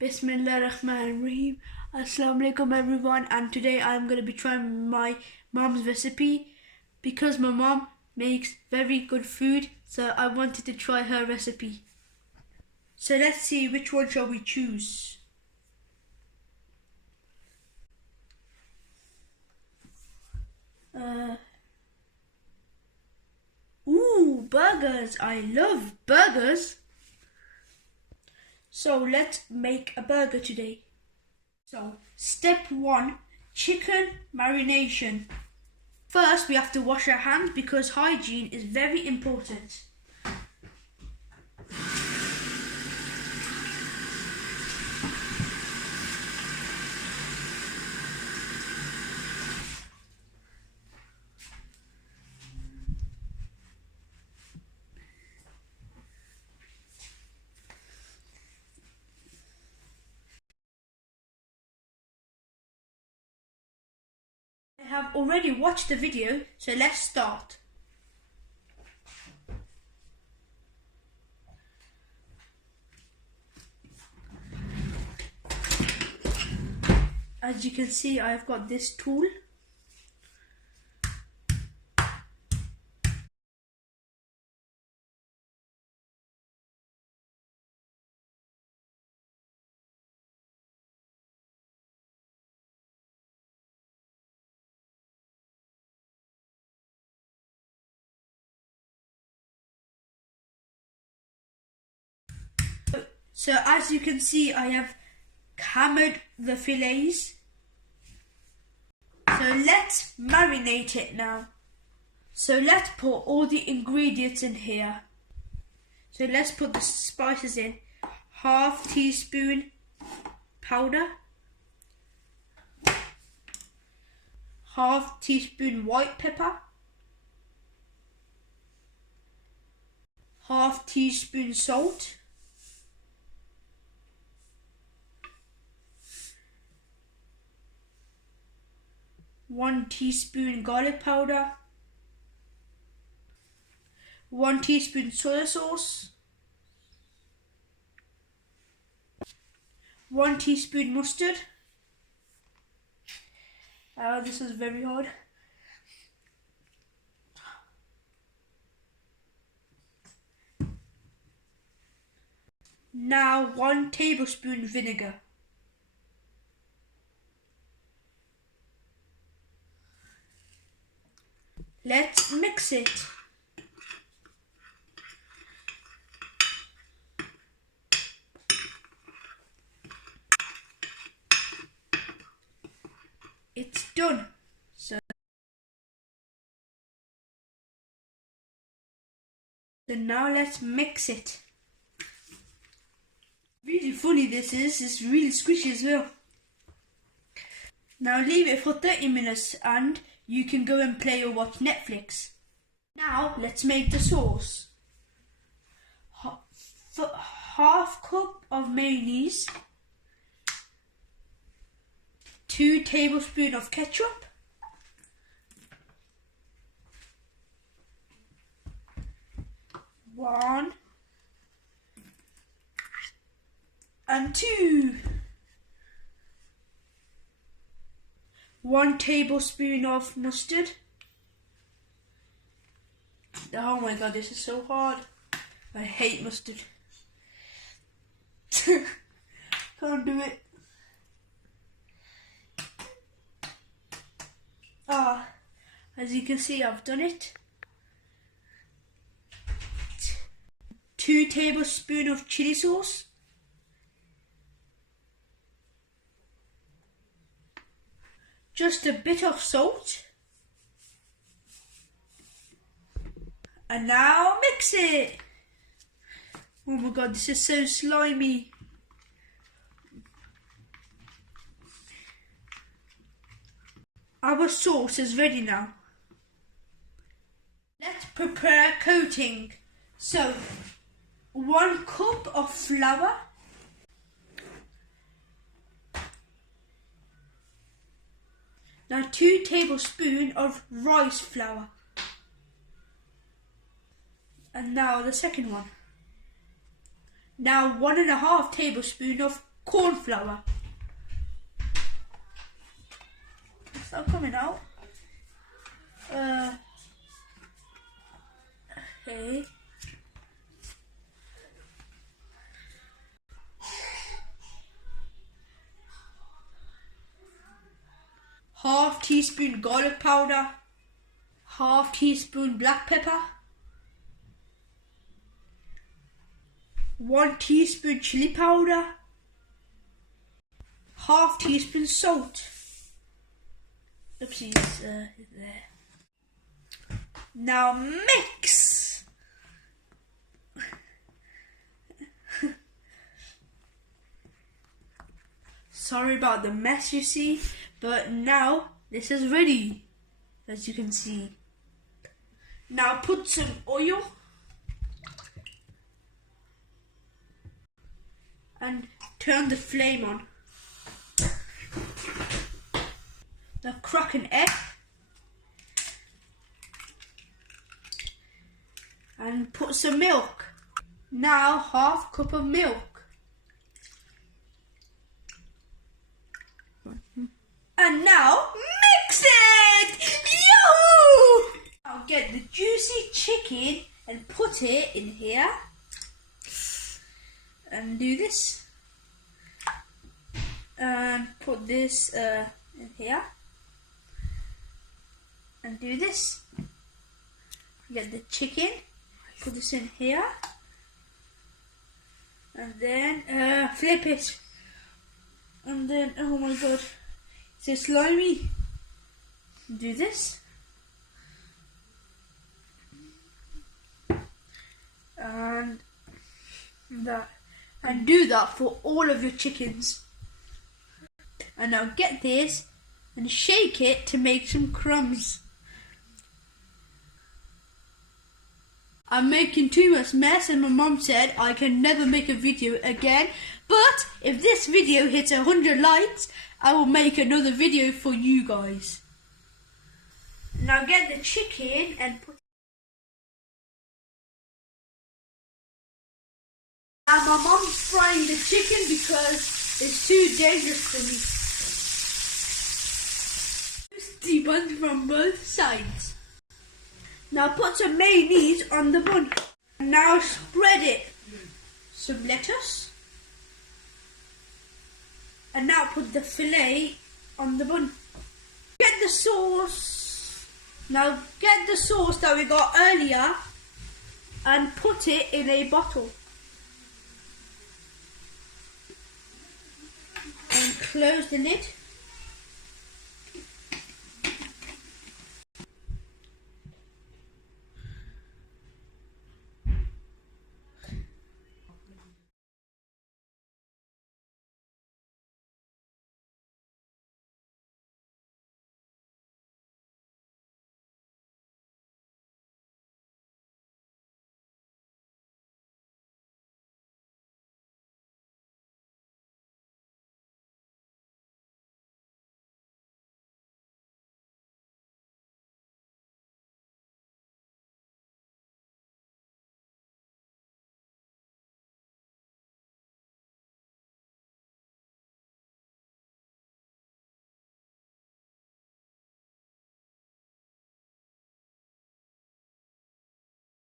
Bismillahirrahmanirrahim. Assalamu alaikum everyone, and today I'm going to be trying my mom's recipe because my mom makes very good food, so I wanted to try her recipe. So let's see, which one shall we choose? Ooh, burgers. I love burgers. So let's make a burger today. So step 1, chicken marination. First we have to wash our hands because hygiene is very important. I have already watched the video, so let's start. As you can see, I've got this tool. So as you can see, I have hammered the fillets. So let's marinate it now. So let's put all the ingredients in here. So let's put the spices in. Half teaspoon powder. Half teaspoon white pepper. Half teaspoon salt. 1 teaspoon garlic powder, 1 teaspoon soy sauce, 1 teaspoon mustard. This is very hard. Now 1 tablespoon vinegar. Let's mix it. It's done. So now let's mix it. Really funny this is. It's really squishy as well. Now leave it for 30 minutes and you can go and play or watch Netflix. Now let's make the sauce. Half cup of mayonnaise, 2 tablespoons of ketchup, 1 and 2. 1 tablespoon of mustard. Oh my god, this is so hard. I hate mustard. Can't do it. As you can see, I've done it. 2 tablespoons of chili sauce. Just a bit of salt. And now mix it. Oh my god, this is so slimy. Our sauce is ready now. Let's prepare coating. So, 1 cup of flour. Now 2 tablespoons of rice flour. And now the second one. Now 1.5 tablespoons of corn flour. It's not coming out. Okay. Half teaspoon garlic powder. Half teaspoon black pepper. 1 teaspoon chili powder. Half teaspoon salt. Oopsies, there. Now mix. Sorry about the mess you see, but now this is ready, as you can see. Now put some oil and turn the flame on. Now crack an egg and put some milk. Now half cup of milk. And now mix it! Yahoo! Now get the juicy chicken and put it in here. And do this. And put this in here. And do this. Get the chicken. Put this in here. And then flip it. And then, oh my god. So slimy. Do this. And that. And do that for all of your chickens. And now get this and shake it to make some crumbs. I'm making too much mess and my mom said I can never make a video again. But if this video hits 100 likes, I will make another video for you guys. Now get the chicken and put. Now my mom's frying the chicken because it's too dangerous for me. Debunked from both sides. Now put some mayonnaise on the bun. Now spread it. Some lettuce. And now put the fillet on the bun. Get the sauce. Now get the sauce that we got earlier and put it in a bottle. And close the lid.